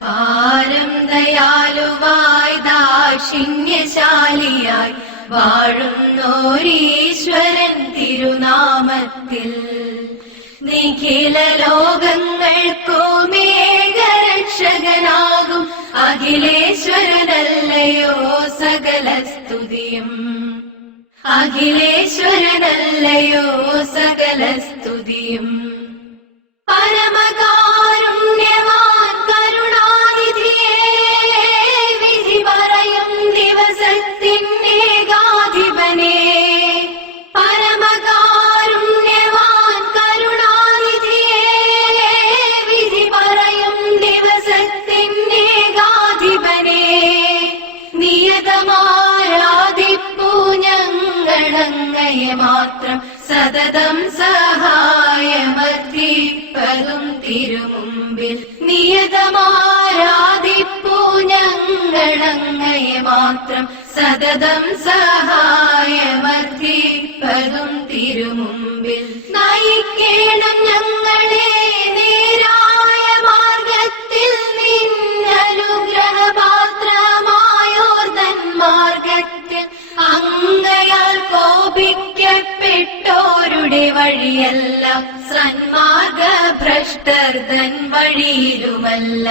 പാരം ദയാലുവായി ദാക്ഷിണ്യശാലിയായി വാഴുന്നോരീശ്വരൻ തിരുനാമത്തിൽ നിഖില ലോകങ്ങൾക്കുമേകരക്ഷകനാകും അഖിലേശ്വരനല്ലയോ സകല സ്തുതിയും. അഖിലേശ്വരനല്ലയോ സകല സ്തുതിയും. പരമകാരുണ്യവാൻ കരുണാനിധിയേ, വിധി പറയും ദിവസത്തിന്നേകാധിപനേ. പരമകാരുണ്യവാൻ കരുണാനിധിയേ, വിധി പറയും ദിവസത്തിന്നേകാധിപനേ. നിയതമാരാധിപ്പൂ ഞങ്ങളങ്ങയെ മാത്രം, സതതം സഹായമർത്തിപ്പതും തിരുമുമ്പിൽ. നിയതമാരാധിപ്പൂ ഞങ്ങളങ്ങയെ മാത്രം, സതതം സഹായമർത്തിപ്പതും തിരുമുമ്പിൽ. നയിക്കേണം ഞങ്ങളെ നേരായ മാർഗത്തിൽ, നിന്നനുഗ്രഹപാത്രമായോർ തന്മാർഗത്തിൽ. അങ്ങയാൽ കോപിക്കപ്പെട്ടോരുടെ വഴിയല്ല, സന്മാർഗ ഭ്രഷ്ടർ തൻ വഴിയിലുമല്ല.